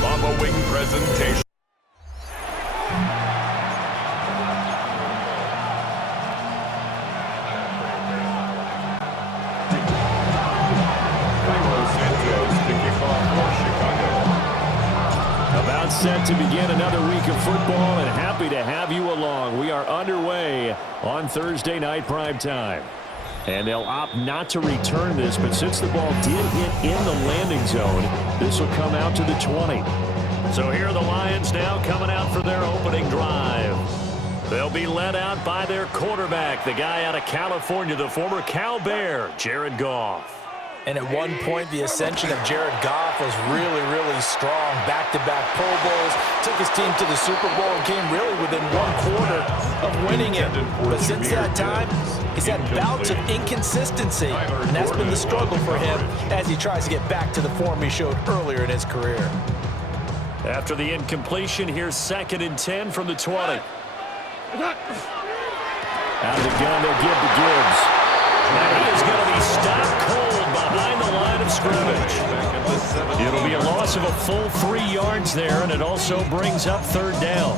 following presentation. About set to begin another week of football, and happy to have you along. We are underway on Thursday night prime time. And they'll opt not to return this, but since the ball did hit in the landing zone, this will come out to the 20. So here are the Lions now coming out for their opening drive. They'll be led out by their quarterback, the guy out of California, the former Cal Bear, Jared Goff. And at one point, the ascension of Jared Goff was really, really strong. Back-to-back Pro Bowls, took his team to the Super Bowl and came really within one quarter of winning it. But since that time, he's had bouts of inconsistency, and that's been the struggle for him as he tries to get back to the form he showed earlier in his career. After the incompletion, here's 2nd and 10 from the 20. Out of the gun, they'll give to Gibbs. And he is going to be stopped cold behind the line of scrimmage. It'll be a loss of a full 3 yards there, and it also brings up 3rd down.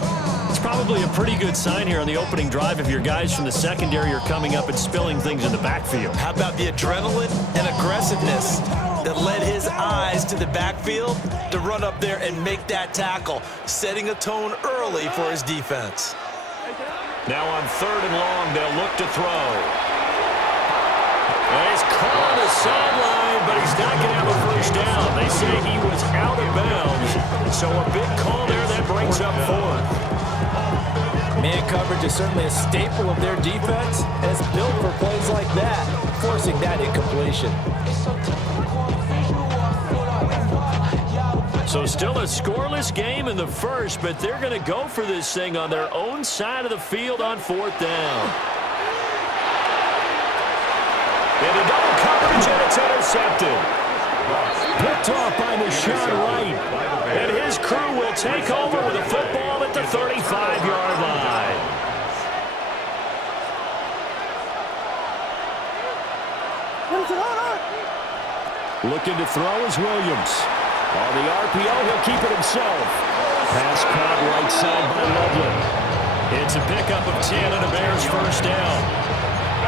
It's probably a pretty good sign here on the opening drive if your guys from the secondary are coming up and spilling things in the backfield. How about the adrenaline and aggressiveness that led his eyes to the backfield to run up there and make that tackle, setting a tone early for his defense. Now on 3rd and long, they'll look to throw. And he's caught on the sideline, but he's not going to have a first down. They say he was out of bounds, so a big call there that brings up 4th. Man coverage is certainly a staple of their defense, and it's built for plays like that, forcing that incompletion. So still a scoreless game in the first, but they're going to go for this thing on their own side of the field on 4th down. Into double coverage, and it's intercepted. Picked off by Deshaun Wright. And his crew will take over with a football at the 35-yard line. Looking to throw is Williams. On the RPO, he'll keep it himself. Pass caught right side by Loveland. It's a pickup of 10 and a Bears first down.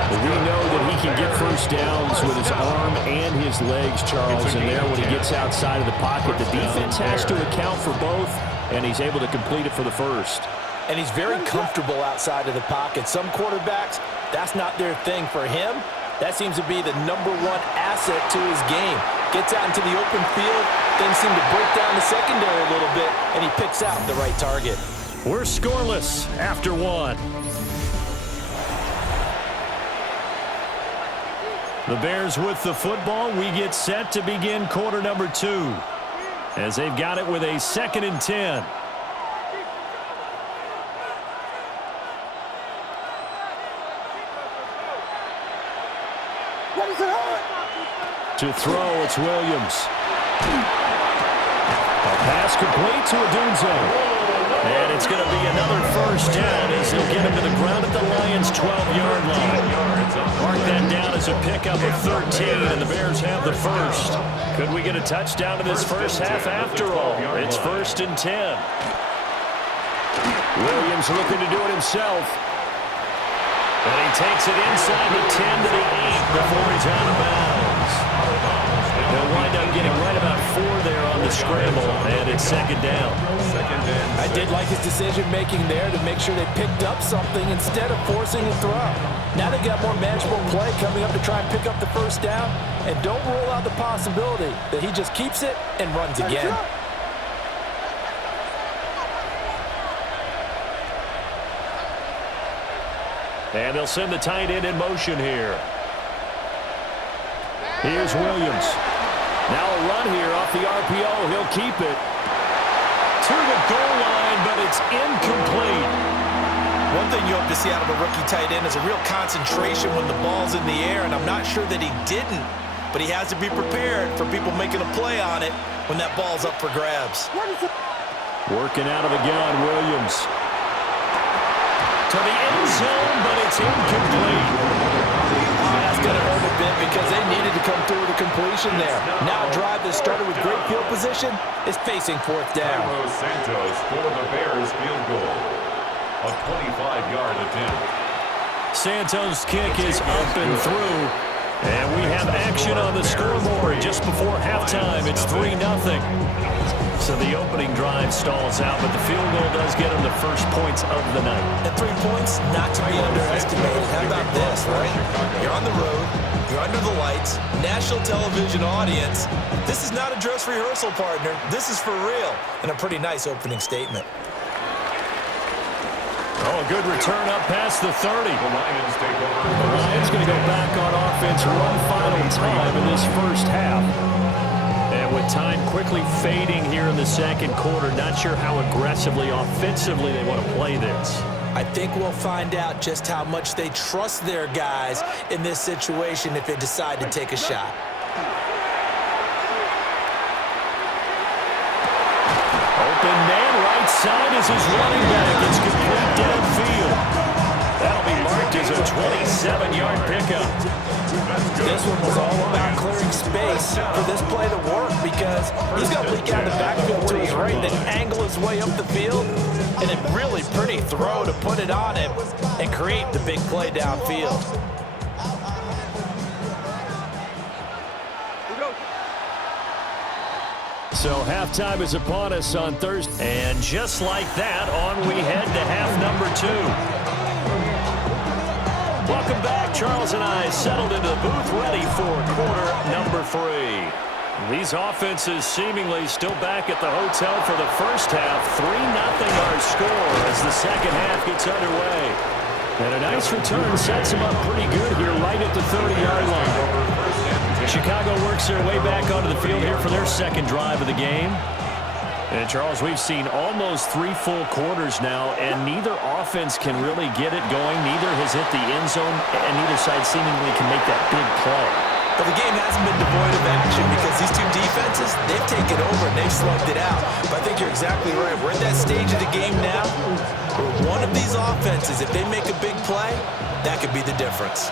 We know that he can get first downs with his arm and his legs, Charles, and there when he gets outside of the pocket, the defense has to account for both, and he's able to complete it for the first. And he's very comfortable outside of the pocket. Some quarterbacks, that's not their thing. For him, that seems to be the #1 asset to his game. Gets out into the open field, things seem to break down the secondary a little bit, and he picks out the right target. We're scoreless after 1. The Bears with the football. We get set to begin quarter number 2 as they've got it with a 2nd and 10. To throw, it's Williams. A pass complete to Odunze. And it's going to be another first down as he'll get him to the ground at the Lions' 12-yard line. Mark that down as a pickup of 13, and the Bears have the first. Could we get a touchdown in this first half after all? It's 1st and 10. Williams looking to do it himself. And he takes it inside the 10 to the 8 before he's out of bounds. They'll wind up getting right about 4 there on the scramble, and it's 2nd down. I did like his decision-making there to make sure they picked up something instead of forcing a throw. Now they got more manageable play coming up to try and pick up the first down, and don't rule out the possibility that he just keeps it and runs again. And they'll send the tight end in motion here. Here's Williams. Now a run here off the RPO. He'll keep it to the goal line, but it's incomplete. One thing you hope to see out of a rookie tight end is a real concentration when the ball's in the air, and I'm not sure that he didn't, but he has to be prepared for people making a play on it when that ball's up for grabs. Working out of the gun, Williams. To the end zone, but it's incomplete. Pass going to hurt a bit because they needed to come through with a completion there. Now a drive that started with great field position is facing fourth down. Carlos Santos for the Bears field goal. A 25-yard attempt. Santos' kick is up and through. And we have action on the scoreboard just before halftime. It's 3-0. So the opening drive stalls out, but the field goal does get them the first points of the night. And 3 points, not to be underestimated. How about this, right? You're on the road. You're under the lights. National television audience. This is not a dress rehearsal, partner. This is for real. And a pretty nice opening statement. Oh, a good return up past the 30. The Lions take over. The Lions going to go back on offense one final time in this first half. And with time quickly fading here in the second quarter, not sure how aggressively, offensively they want to play this. I think we'll find out just how much they trust their guys in this situation if they decide to take a shot. Open man, right side is his running back. It's complete downfield. That'll be marked as a 27-yard pickup. This one was all about clearing space for this play to work because he's going to leak out of the backfield to his right, then angle his way up the field, and a really pretty throw to put it on him and create the big play downfield. So halftime is upon us on Thursday. And just like that, on we head to half number 2. Welcome back. Charles and I settled into the booth ready for quarter number 3. These offenses seemingly still back at the hotel for the first half. 3-0 our score as the second half gets underway. And a nice return sets them up pretty good here right at the 30-yard line. Chicago works their way back onto the field here for their second drive of the game. And, Charles, we've seen almost 3 full quarters now, and neither offense can really get it going. Neither has hit the end zone, and neither side seemingly can make that big play. But the game hasn't been devoid of action because these two defenses, they've taken over and they've slugged it out. But I think you're exactly right. We're at that stage of the game now where one of these offenses, if they make a big play, that could be the difference.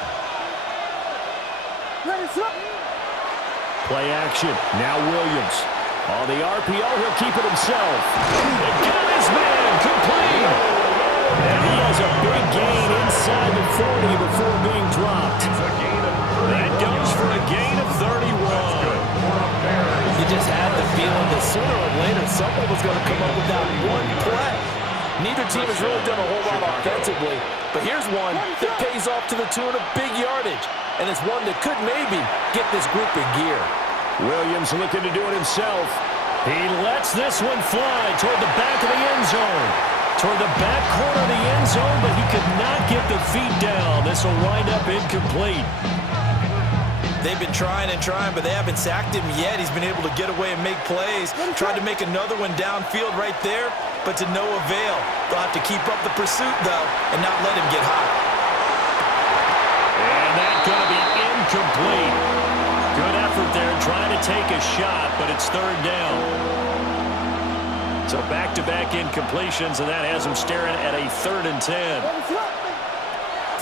Play action. Now Williams. On the RPO, he'll keep it himself. And got his man complete. And he has a big gain inside the 40 before being dropped. That goes for a gain of 31. You just had the feeling that sooner or later someone was going to come up with that one play. Neither team has really done a whole lot offensively, but here's one that pays off to the tune of big yardage, and it's one that could maybe get this group in gear. Williams looking to do it himself. He lets this one fly toward the back of the end zone. Toward the back corner of the end zone, but he could not get the feet down. This will wind up incomplete. They've been trying and trying, but they haven't sacked him yet. He's been able to get away and make plays. Tried to make another one downfield right there, but to no avail. They'll have to keep up the pursuit, though, and not let him get hot. And that's going to be incomplete. Good effort there trying to take a shot, but it's third down. So back-to-back incompletions, and that has him staring at a 3rd and 10.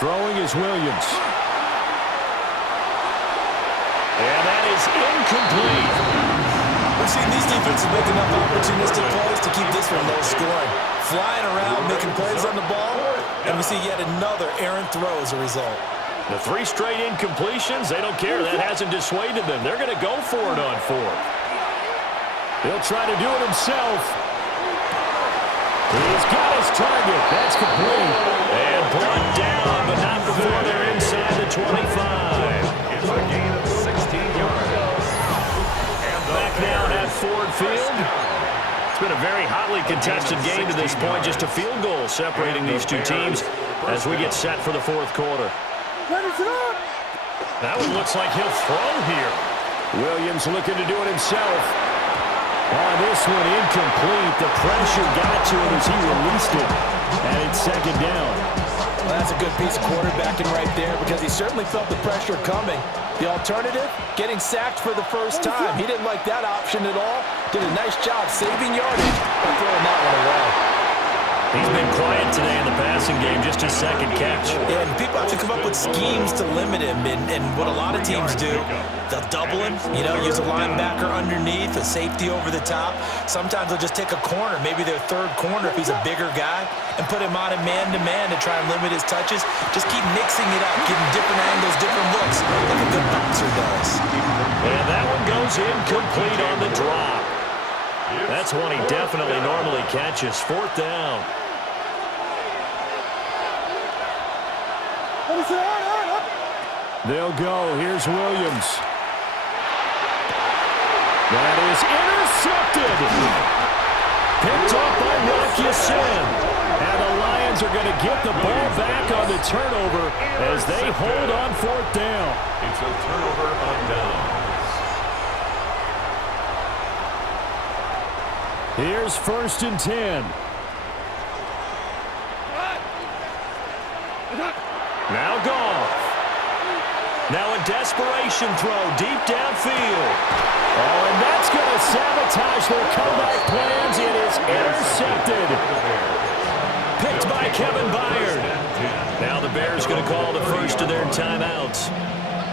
Throwing is Williams. And that is incomplete. We've seen these defenses make enough opportunistic plays to keep this one low scoring. Flying around, making plays on the ball, and we see yet another errant throw as a result. The 3 straight incompletions, they don't care. That hasn't dissuaded them. They're going to go for it on 4th. He'll try to do it himself. He's got his target. That's complete. And brought down, but not before they're inside the 25. It's a gain of 16 yards. Back down at Ford Field. It's been a very hotly contested game to this point. Just a field goal separating these two teams as we get set for the 4th quarter. That one looks like he'll throw here. Williams looking to do it himself. Oh, this one incomplete. The pressure got to him as he released it. And it's 2nd down. Well, that's a good piece of quarterbacking right there because he certainly felt the pressure coming. The alternative, getting sacked for the first time. He didn't like that option at all. Did a nice job saving yardage by throwing that one away. He's been quiet today in the passing game, just his second catch. Yeah, and people have to come up with schemes to limit him, and what a lot of teams do, they'll double him, use a linebacker underneath, a safety over the top. Sometimes they'll just take a corner, maybe their third corner if he's a bigger guy, and put him on a man-to-man to try and limit his touches. Just keep mixing it up, giving different angles, different looks, like a good boxer does. And that one goes incomplete on the drop. That's one he definitely normally catches. Fourth down. They'll go. Here's Williams. That is intercepted. Picked up by Rocky Sin. And the Lions are going to get the ball back on the turnover as they hold on fourth down. It's a turnover on downs. Here's 1st and 10. Now Goff. Now a desperation throw deep downfield. Oh, and that's going to sabotage their comeback plans. It is intercepted. Picked by Kevin Byard. Now the Bears going to call the first of their timeouts.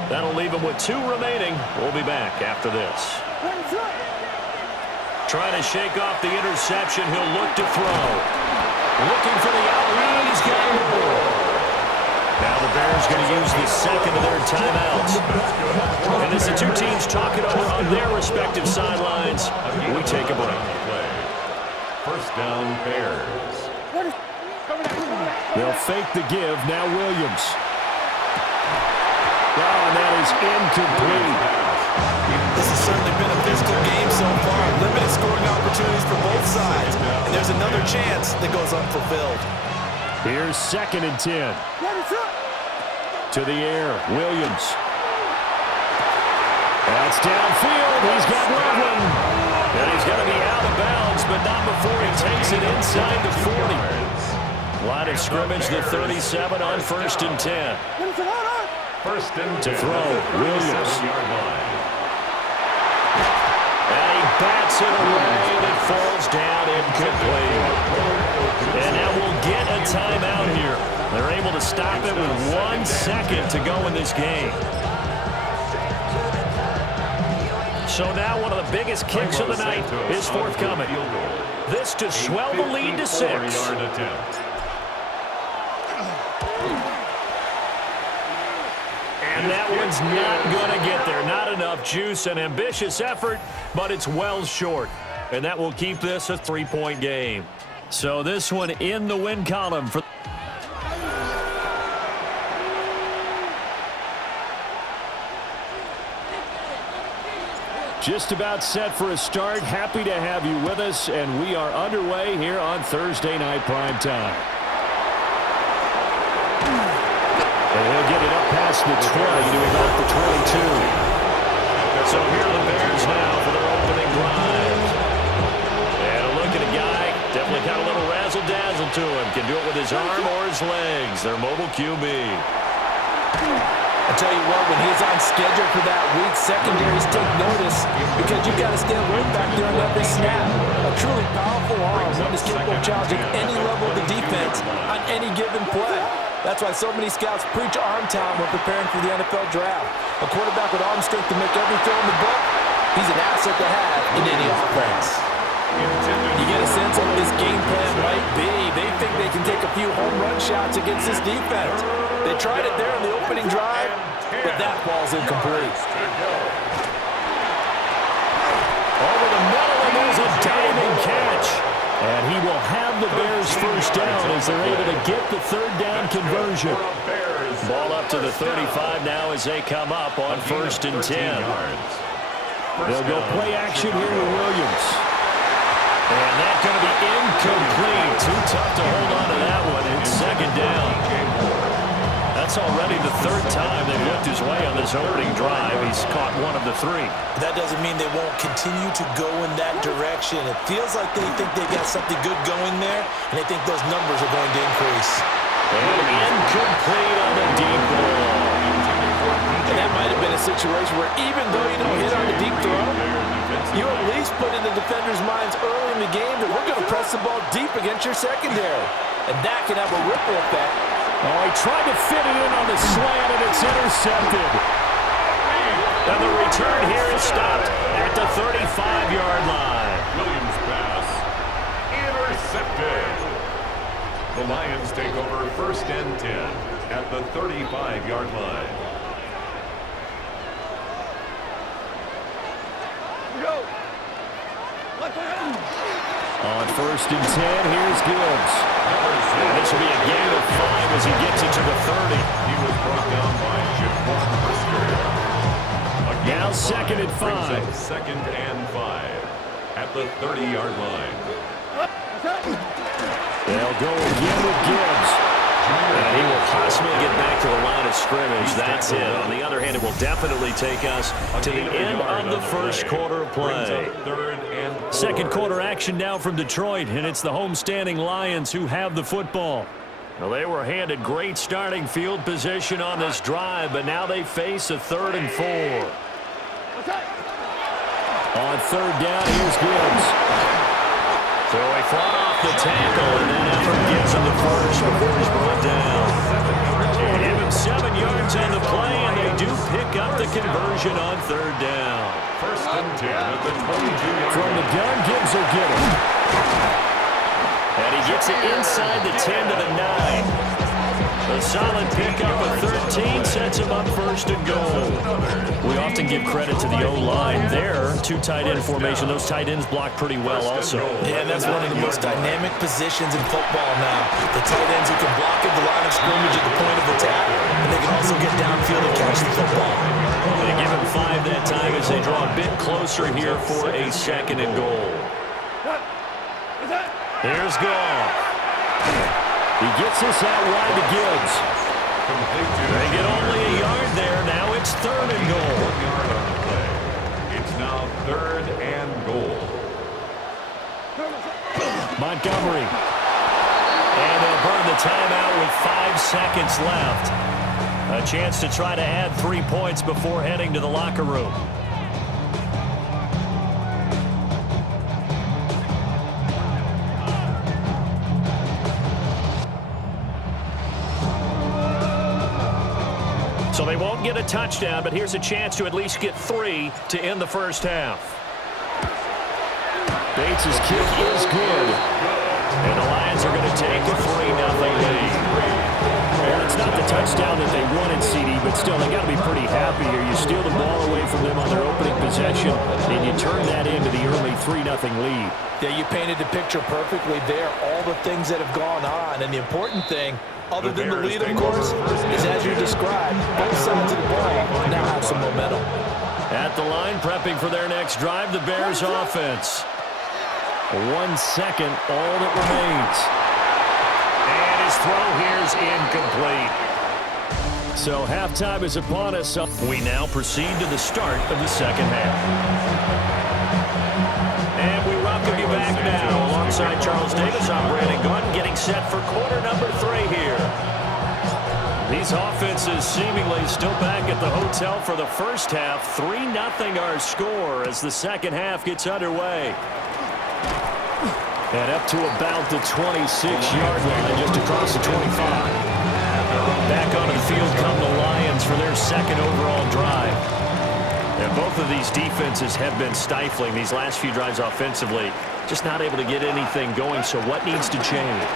That'll leave them with 2 remaining. We'll be back after this. Trying to shake off the interception. He'll look to throw. Looking for the out. He's got it. Now the Bears going to use the second of their timeouts. And as the two teams talk it over on their respective sidelines, we take a break. First down, Bears. They'll fake the give. Now Williams. Oh, and that is incomplete. This has certainly been a physical game so far. Limited scoring opportunities for both sides. And there's another chance that goes unfulfilled. Here's 2nd and 10. To the air, Williams. That's downfield. He's got Loveland. And he's going to be out of bounds, but not before he takes it inside the 40. Line of scrimmage, the 37 on 1st and 10. First and 10. To throw, Williams. And he bats it away, and it falls down incomplete. And now we'll get a timeout here. They're able to stop it with 1 second to go in this game. So now one of the biggest kicks of the night is forthcoming. This to swell the lead to 6. And that one's not going to get there. Not enough juice. An ambitious effort, but it's well short. And that will keep this a 3-point game. So this one in the win column for... Just about set for a start. Happy to have you with us, and we are underway here on Thursday Night Primetime. And he'll get it up past the 20 to about the 22. So here are the Bears now for their opening drive. And a look at a guy, definitely got a little razzle-dazzle to him. Can do it with his arm or his legs. Their mobile QB. I tell you what, when he's on schedule for that week, secondaries take notice because you've got to stay alert back there on every snap. A truly powerful arm, one is capable of challenging any level of the defense on any given play. That's why so many scouts preach arm talent when preparing for the NFL draft. A quarterback with arm strength to make every throw in the book, he's an asset to have in any offense. You get a sense of what his game plan might be. They think they can take a few home run shots against this defense. They tried it there in the opening drive, but that ball's incomplete. Over the middle, and there's a diving catch. And he will have the Bears first down as they're able to get the third down conversion. Ball up to the 35 now as they come up on 1st and 10. They'll go play action here with Williams. And that's going to be incomplete. Too tough to hold on to that one. It's 2nd down. That's already the 3rd time they've looked his way on this opening drive. He's caught one of the 3. That doesn't mean they won't continue to go in that direction. It feels like they think they've got something good going there, and they think those numbers are going to increase. And incomplete on the deep ball. And that might have been a situation where even though you don't hit on the deep throw, you at least put in the defenders' minds early in the game that we're going to press pass the ball deep against your secondary. And that can have a ripple effect. Oh, he tried to fit it in on the slant, and it's intercepted. And the return here is stopped at the 35-yard line. Williams' pass intercepted. The Lions take over 1st and 10 at the 35-yard line. On 1st and 10, here's Gibbs. And this will be a gain of 5 as he gets it to the 30. He was brought down by Jaquan Brisker. Now 2nd and 5. 2nd and 5 at the 30-yard line. They'll go again with Gibbs. And he will possibly get back to the line of scrimmage. That's it. On the other hand, it will definitely take us to the end of the first quarter of play. 3rd and 4. Second quarter action now from Detroit, and it's the homestanding Lions who have the football. Well, they were handed great starting field position on this drive, but now they face a 3rd and 4. On 3rd down, here's Gibbs. So he fought off the tackle, and that effort gives him the first before he's brought down. Give him 7 yards on the play, and they do pick up the conversion on 3rd down. 1st and 10 at the 22-yard From the gun, Gibbs will get it. And he gets it inside the 10 to the 9. A solid pickup of 13 sets him up 1st and goal. We often give credit to the O-line there. 2 tight end formation. Those tight ends block pretty well also. Yeah, and that's one of the most dynamic positions in football now. The tight ends who can block at the line of scrimmage at the point of attack, and they can also get downfield and catch the football. They give him 5 that time as they draw a bit closer here for a 2nd and goal. Here's Goff. He gets this out wide to Gibbs. They get only a yard there. Now it's 3rd and goal. 1 yard on the play. It's now 3rd and goal. Montgomery. And they'll burn the timeout with 5 seconds left. A chance to try to add 3 points before heading to the locker room. So they won't get a touchdown, but here's a chance to at least get 3 to end the first half. Bates' kick is good. And the Lions are going to take a 3-0 lead. Well, it's not the touchdown that they wanted, CD, but still, they got to be pretty happy here. You steal the ball away from them on their opening possession, and you turn that into the early 3-0 lead. Yeah, you painted the picture perfectly there. All the things that have gone on, and the important thing, other than the lead, of course, is as you described, both sides of the ball now have some momentum. At the line, prepping for their next drive, the Bears offense. 1 second, all that remains. And his throw here is incomplete. So halftime is upon us. We now proceed to the start of the second half. And we welcome you back now. Alongside Charles Davis, I'm Brandon Gordon, getting set for quarter number 3 here. These offenses seemingly still back at the hotel for the first half. 3-0 our score as the second half gets underway. And up to about the 26-yard line, just across the 25. Back onto the field come the Lions for their second overall drive. And both of these defenses have been stifling these last few drives offensively. Just not able to get anything going, so what needs to change?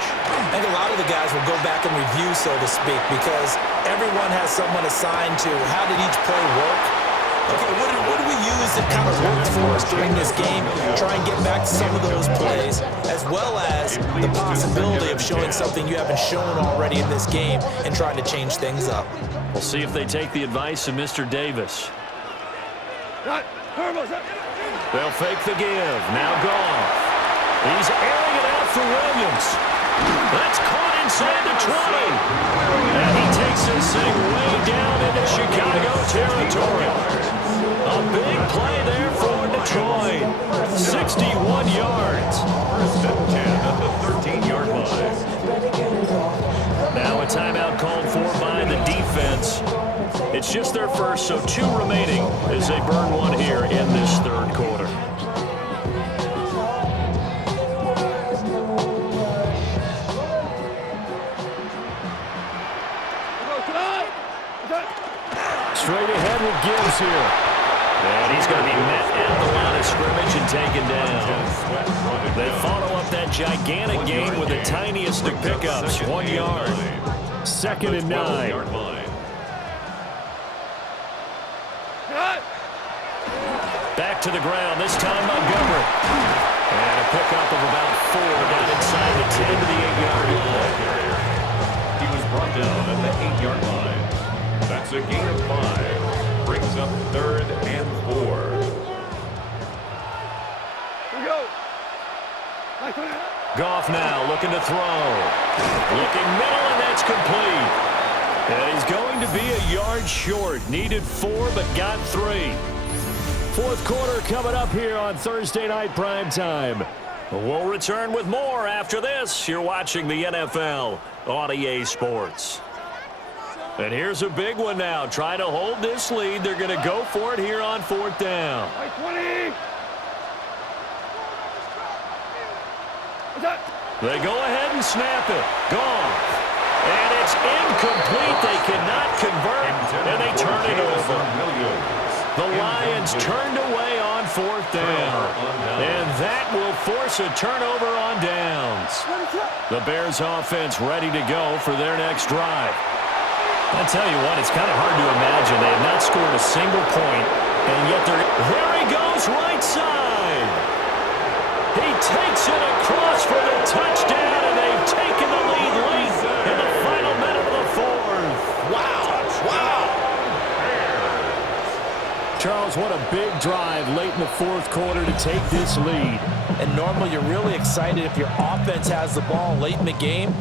I think a lot of the guys will go back and review, so to speak, because everyone has someone assigned to how did each play work. Okay, what do we use that kind of worked for us during this game? Try and get back to some of those plays, as well as the possibility of showing something you haven't shown already in this game and trying to change things up. We'll see if they take the advice of Mr. Davis. They'll fake the give. Now Goff. He's airing it out for Williams. That's caught inside the 20. And he takes this thing way down into Chicago territory. A big play there for Detroit. 61 yards. 1st and 10 at the 13-yard line. Now a timeout called for by the defense. It's just their first, so 2 remaining as they burn 1 here in this third quarter. straight ahead with Gibbs here. And he's going to be met at the line of scrimmage and taken down. They follow up that gigantic gain with the tiniest of pickups, 1 yard. 2nd and 9. Back to the ground, this time Montgomery. And a pickup of about 4 down inside the 10 to the 8-yard line. He was brought down at the 8-yard line. That's a gain of 5. Brings up 3rd and 4. Goff now looking to throw. Looking middle, and that's complete. And he's going to be a yard short. Needed 4, but got 3. Fourth quarter coming up here on Thursday Night Primetime. We'll return with more after this. You're watching the NFL on EA Sports. And here's a big one now. Trying to hold this lead. They're going to go for it here on 4th down. They go ahead and snap it. Goff. And it's incomplete. They cannot convert. And they turn it over. The Lions turned away on 4th down. And that will force a turnover on downs. The Bears offense ready to go for their next drive. I tell you what, it's kind of hard to imagine. They have not scored a single point, and yet they're... There he goes, right side. He takes it across for the touchdown, and they've taken the lead late in the final minute of the 4th. Wow. Wow. Charles, what a big drive late in the 4th quarter to take this lead. And normally you're really excited if your offense has the ball late in the game.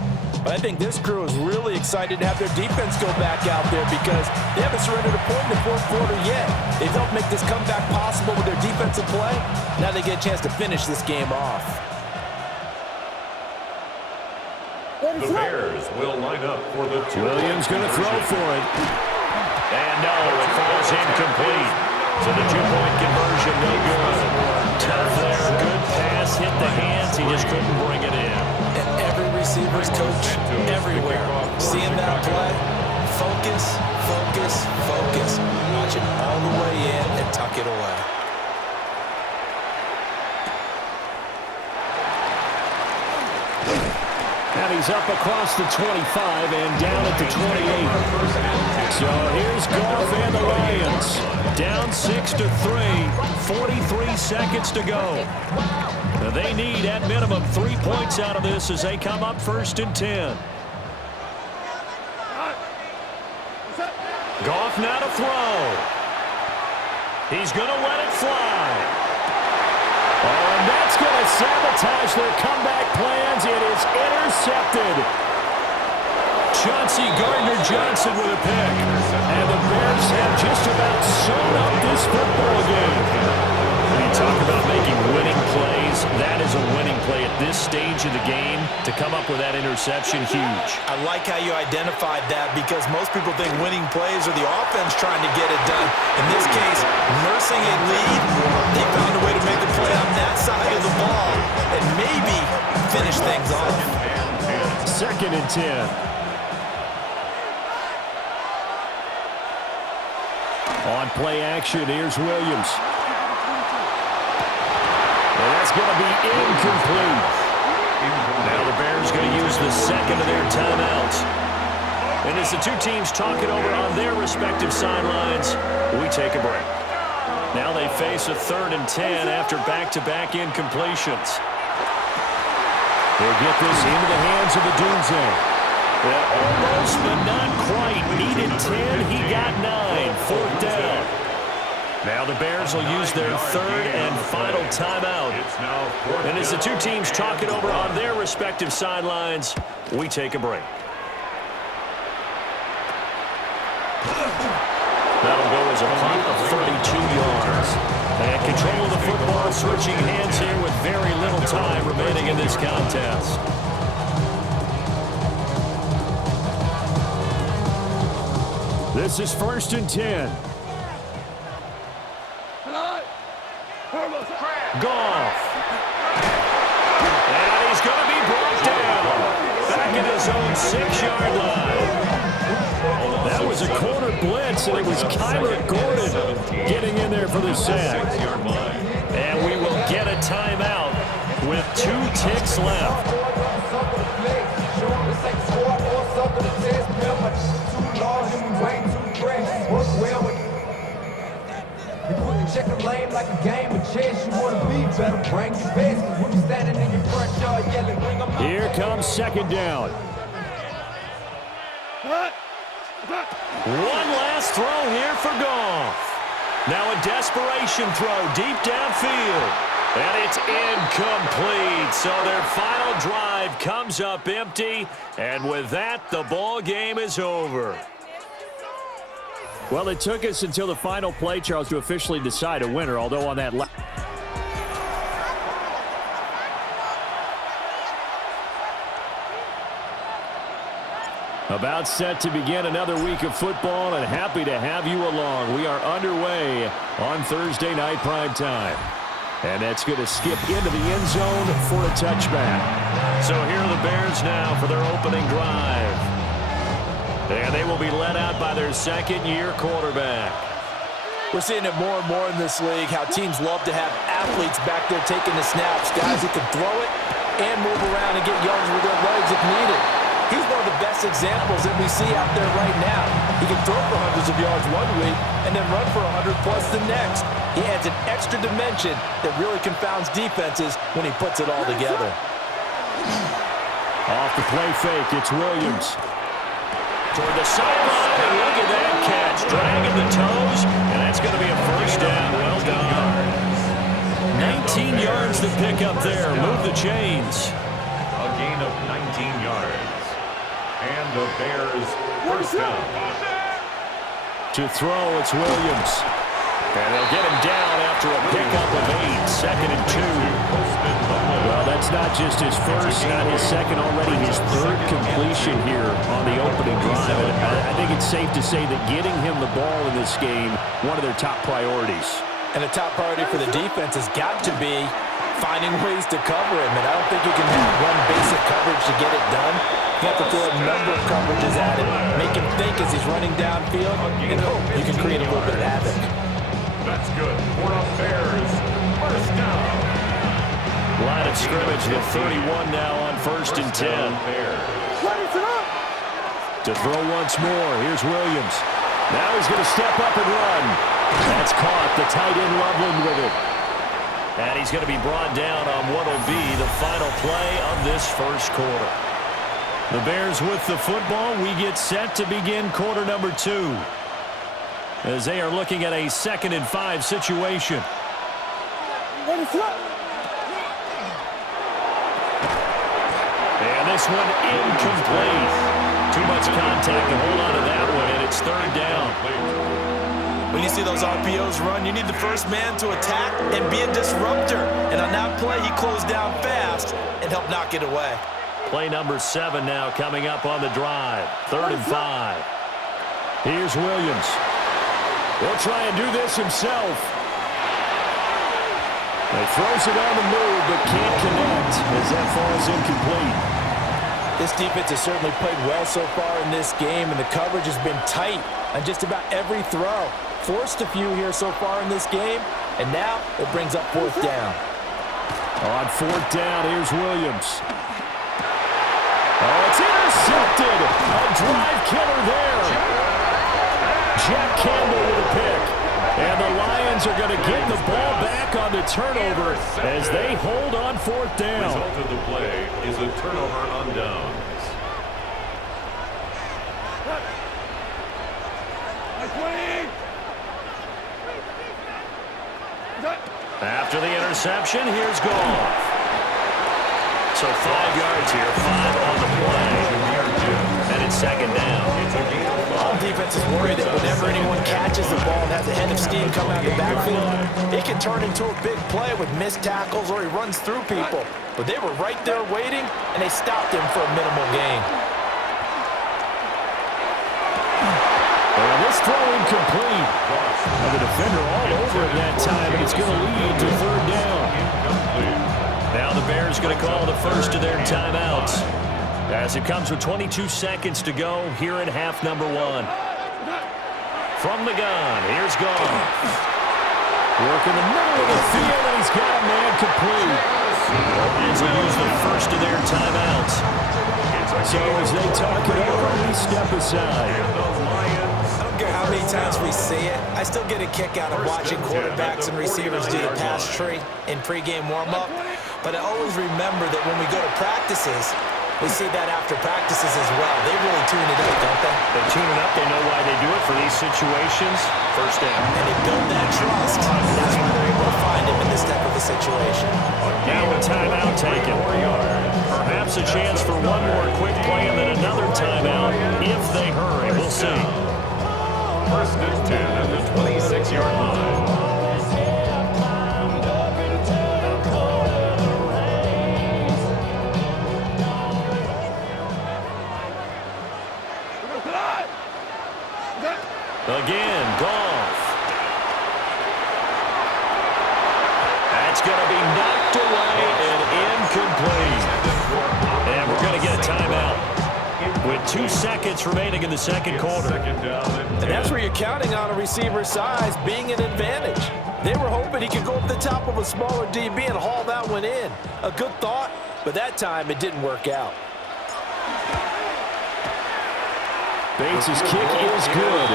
But I think this crew is really excited to have their defense go back out there because they haven't surrendered a point in the 4th quarter yet. They've helped make this comeback possible with their defensive play. Now they get a chance to finish this game off. The Bears will line up for the Williams going to throw for it. And no, it falls incomplete. So the 2-point conversion, no good. Tough there, good pass, hit the hands. He just couldn't bring it in. And every receiver's coach everywhere. Seeing that play, focus, focus, focus. Watch it all the way in and tuck it away. And he's up across the 25 and down at the 28. So here's Goff and the Lions. Down 6-3, 43 seconds to go. They need, at minimum, 3 points out of this as they come up 1st and 10. Goff now to throw. He's going to let it fly. Oh, and that's going to sabotage their comeback plans. It is intercepted. Chauncey Gardner-Johnson with a pick. And the Bears have just about sewn up this football game. When you talk about making winning plays, that is a winning play at this stage of the game. To come up with that interception, huge. I like how you identified that because most people think winning plays are the offense trying to get it done. In this case, nursing a lead, they found a way to make the play on that side of the ball and maybe finish things off. 2nd and 10. On play action, here's Williams. And that's going to be incomplete. Now the Bears going to use the second of their timeouts. And as the two teams talk it over on their respective sidelines, we take a break. Now they face a 3rd and 10 after back-to-back incompletions. They'll get this into the hands of the Dunze. Almost, but not quite. Needed 10, he got 9. 4th down. Now the Bears will use their 3rd and final timeout. And as the two teams talk it over on their respective sidelines, we take a break. That'll go as a punt of 32 yards. They had control of the football, switching hands here with very little time remaining in this contest. This is 1st and 10. Goff. And he's going to be brought down. Back at his own 6-yard line. That was a corner blitz, and it was Kyler Gordon getting in there for the sack. And we will get a timeout with 2 ticks left. Check the lane like a game of chess. You want to be better, bring your best. When you standing in your front yard yelling, bring them out. Here comes second down. One last throw here for Goff. Now a desperation throw deep downfield. And it's incomplete. So their final drive comes up empty. And with that, the ball game is over. Well, it took us until the final play, Charles, to officially decide a winner, although on that about set to begin another week of football, and happy to have you along. We are underway on Thursday night prime time. And that's going to skip into the end zone for a touchback. So here are the Bears now for their opening drive. And they will be led out by their second-year quarterback. We're seeing it more and more in this league, how teams love to have athletes back there taking the snaps, guys who can throw it and move around and get yards with their legs if needed. He's one of the best examples that we see out there right now. He can throw for hundreds of yards one week and then run for 100-plus the next. He adds an extra dimension that really confounds defenses when he puts it all together. Off the play fake, it's Williams. Toward the sideline, and look at that catch. Dragging the toes, and that's going to be a first down. Well done. 19 yards to pick up there. Move the chains. A gain of 19 yards. And the Bears first down. To throw, it's Williams. And they'll get him down after a pickup of 8. Second and 2. Well, that's not just his first, not his second, already his third completion here on the opening drive. And I think it's safe to say that getting him the ball in this game, one of their top priorities. And the top priority for the defense has got to be finding ways to cover him. And I don't think you can have one basic coverage to get it done. You have to throw a number of coverages at him, make him think as he's running downfield, and hope you can create a little bit of havoc. That's good for the Bears. First down. Line of scrimmage with 31 now on 1st and 10. To throw once more, here's Williams. Now he's going to step up and run. That's caught. The tight end Loveland with it. And he's going to be brought down on what will be the final play of this first quarter. The Bears with the football. We get set to begin quarter number 2. As they are looking at a 2nd and 5 situation. And this one incomplete. Too much contact to hold on to that one, and it's 3rd down. When you see those RPOs run, you need the first man to attack and be a disruptor. And on that play, he closed down fast and helped knock it away. Play number 7 now coming up on the drive. 3rd and 5. Here's Williams. He'll try and do this himself. He throws it on the move, but can't connect as that falls incomplete. This defense has certainly played well so far in this game, and the coverage has been tight on just about every throw. Forced a few here so far in this game, and now it brings up 4th down. On 4th down, here's Williams. Oh, it's intercepted. A drive killer there. Jack Campbell with a pick. And the Lions are going to get the ball back on the turnover as they hold on 4th down. The result of the play is a turnover on downs. After the interception, here's Goff. So 5 yards here, 5 on the play. And it's 2nd down. All defense is worried that whenever anyone catches the ball and has a head of steam come out of the backfield, it can turn into a big play with missed tackles or he runs through people. But they were right there waiting, and they stopped him for a minimal gain. And this throw incomplete. And the defender all over it that time, and it's going to lead to 3rd down. Now the Bears going to call the first of their timeouts. As it comes with 22 seconds to go here in half number 1. From the gun, here's Goff. Work in the middle of the field, and he's got a man complete. As we use the first of their timeouts. So as they talk it over, we step aside. I don't care how many times we see it. I still get a kick out of watching quarterbacks and receivers do the pass tree in pregame warm-up. But I always remember that when we go to practices, we see that after practices as well. They really tune it up, don't they? They tune it up. They know why they do it for these situations. First down. And they build that trust. That's why they're able to find him in this type of a situation. Now a timeout taken. Perhaps a chance for one more quick play and then another timeout if they hurry. We'll see. First and 10 at the 26-yard line. Again, Goff. That's going to be knocked away and incomplete. And we're going to get a timeout with 2 seconds remaining in the second quarter. And that's where you're counting on a receiver's size being an advantage. They were hoping he could go over the top of a smaller DB and haul that one in. A good thought, but that time it didn't work out. Bates' kick is good.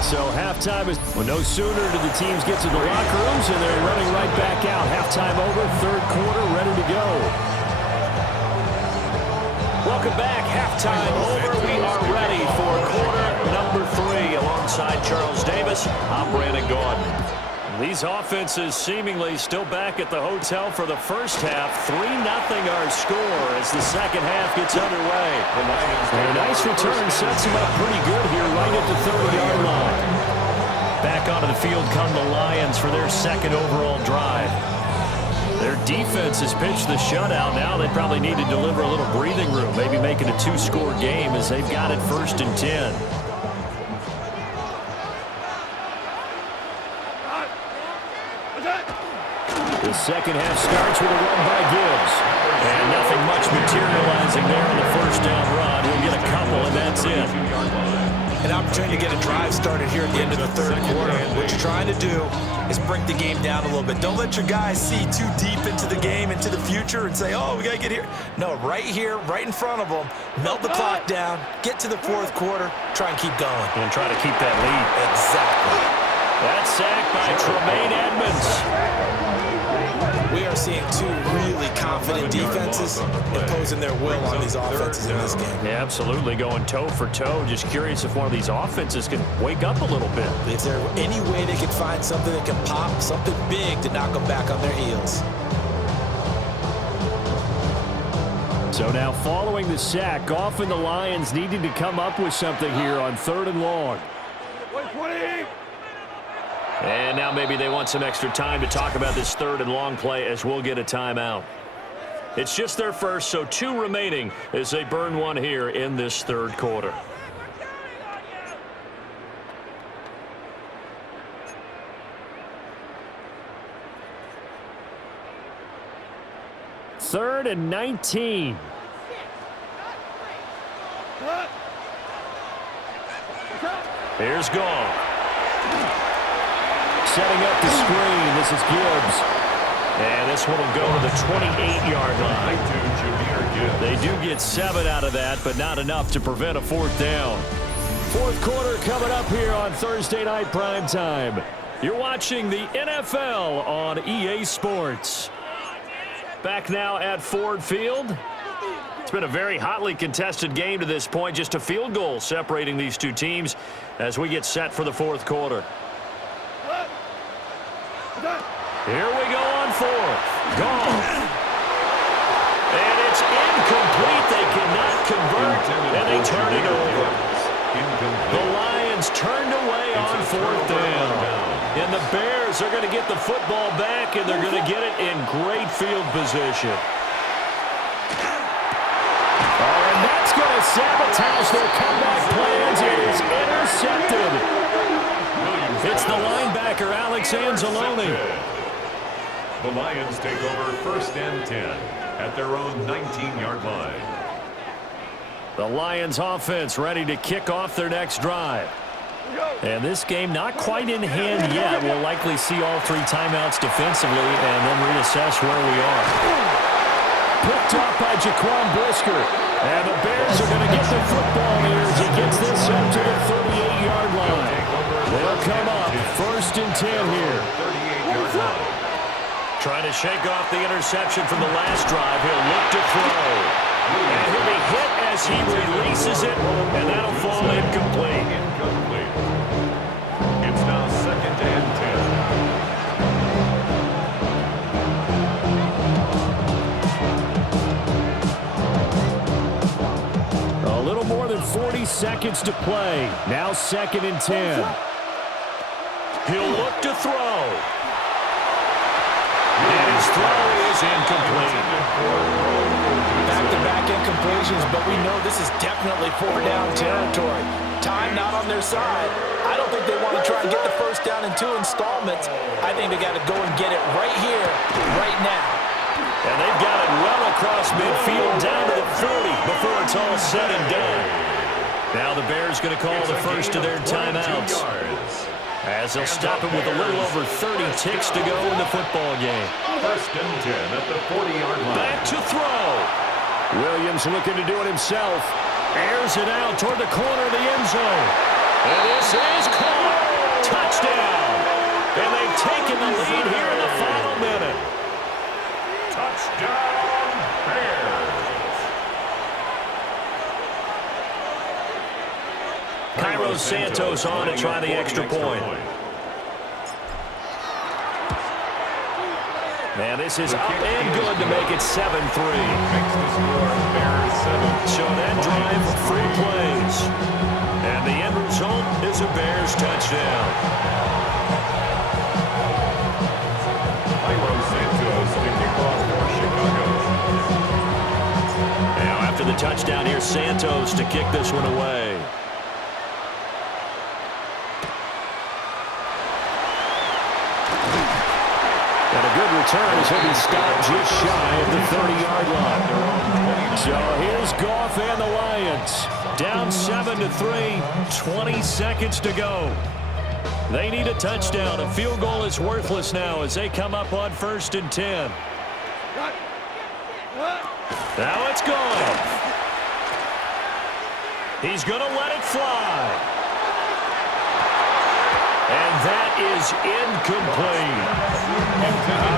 So halftime is no sooner do the teams get to the locker rooms and they're running right back out. Halftime over, third quarter, ready to go. Welcome back. Halftime over. We are ready for quarter number 3 alongside Charles Davis. I'm Brandon Gordon. These offenses seemingly still back at the hotel for the first half. 3-0 our score as the second half gets underway. And a nice return sets them up pretty good here right at the 30-yard line. Back onto the field come the Lions for their second overall drive. Their defense has pitched the shutout. Now they probably need to deliver a little breathing room, maybe make it a 2-score game as they've got it first and 10. The second half starts with a run by Gibbs. And nothing much materializing there on the first down run. He'll get a couple, and that's it. An opportunity to get a drive started here at the end of the third quarter. What you're trying to do is break the game down a little bit. Don't let your guys see too deep into the game, into the future, and say, oh, we got to get here. No, right here, right in front of them, melt the clock down, get to the fourth quarter, try and keep going. And try to keep that lead. Exactly. That's sacked by Tremaine Edmonds. We are seeing two really confident defenses imposing their will on these offenses in this game. Yeah, absolutely, going toe for toe. Just curious if one of these offenses can wake up a little bit. Is there any way they can find something that can pop, something big to knock them back on their heels? So now following the sack, Goff and the Lions needed to come up with something here on 3rd and long. And now maybe they want some extra time to talk about this 3rd and long play as we'll get a timeout. It's just their first, so 2 remaining as they burn one here in this third quarter. Third and 19. Here's Goff. Setting up the screen. This is Gibbs. And this one will go to the 28-yard line. They do get 7 out of that, but not enough to prevent a 4th down. Fourth quarter coming up here on Thursday Night Primetime. You're watching the NFL on EA Sports. Back now at Ford Field. It's been a very hotly contested game to this point. Just a field goal separating these two teams as we get set for the fourth quarter. Here we go on 4th. Goff. And it's incomplete. They cannot convert, and they turn it over. The Lions turned away on 4th down. And the Bears are going to get the football back, and they're going to get it in great field position. Oh, and that's going to sabotage their comeback plans. It is intercepted. It's the linebacker, Alex Anzalone. The Lions take over 1st and 10 at their own 19-yard line. The Lions offense ready to kick off their next drive. And this game not quite in hand yet. We'll likely see all 3 timeouts defensively and then reassess where we are. Picked off by Jaquan Brisker. And the Bears are going to get the football here as he gets this up to the 38-yard line. They'll come up 1st and 10 here. Trying to shake off the interception from the last drive. He'll look to throw. And he'll be hit as he releases it, and that'll fall incomplete. It's now 2nd and 10. A little more than 40 seconds to play. Now 2nd and 10. He'll look to throw. And his throw is incomplete. Back-to-back incompletions, but we know this is definitely 4-down territory. Time not on their side. I don't think they want to try and get the first down in 2 installments. I think they got to go and get it right here, right now. And they've got it well across midfield down to the 40 before it's all said and done. Now the Bears going to call the first of their timeouts, as they'll stop it with a little over 30 ticks to go in the football game. 1st and 10 at the 40-yard line. Back to throw. Williams looking to do it himself. Airs it out toward the corner of the end zone. And this is caught. Touchdown. And they've taken the lead here in the final minute. Touchdown, Bears. Cairo Santos on to try the extra point. And this is up and good to make it 7-3. Makes the score Bears 7. So that drive, 3 plays. And the end result is a Bears touchdown. Cairo Santos to kick off for Chicago. Now after the touchdown here, Santos to kick this one away. And a good return as he'll be stopped just shy of the 30-yard line. So here's Goff and the Lions. Down 7-3, 20 seconds to go. They need a touchdown. A field goal is worthless now as they come up on 1st and 10. Now it's Goff. He's going to let it fly. And that is incomplete.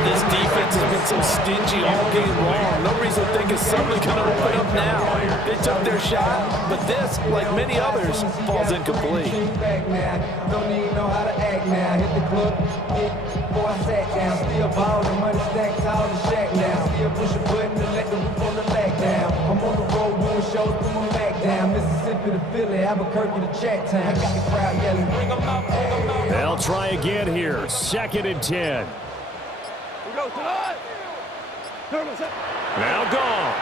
This defense has been so stingy all game long. No reason to think it's suddenly going to open up now. They took their shot, but this, like many others, falls incomplete. Don't even know how to act now. Hit the club, before I sat down. Still ballin', money stacked tall and shack now. Still push a button to let the roof on the back down. I'm on the road doing shows, put my back down. Mississippi to Philly, Albuquerque to Chattown. I got the crowd yelling, bring them out, bring them out. They'll try again here. 2nd and 10. Now Goff.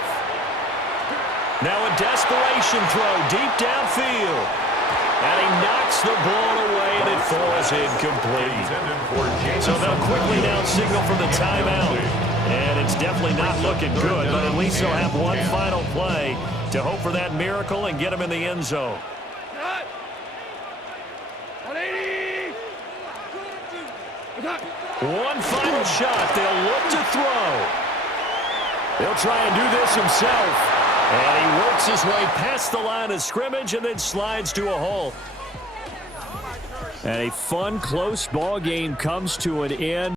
Now a desperation throw deep downfield. And he knocks the ball away and it falls incomplete. So they'll quickly now signal for the timeout. And it's definitely not looking good, but at least they'll have one final play to hope for that miracle and get him in the end zone. One final shot. They'll look to throw. He'll try and do this himself. And he works his way past the line of scrimmage and then slides to a halt. And a fun, close ball game comes to an end.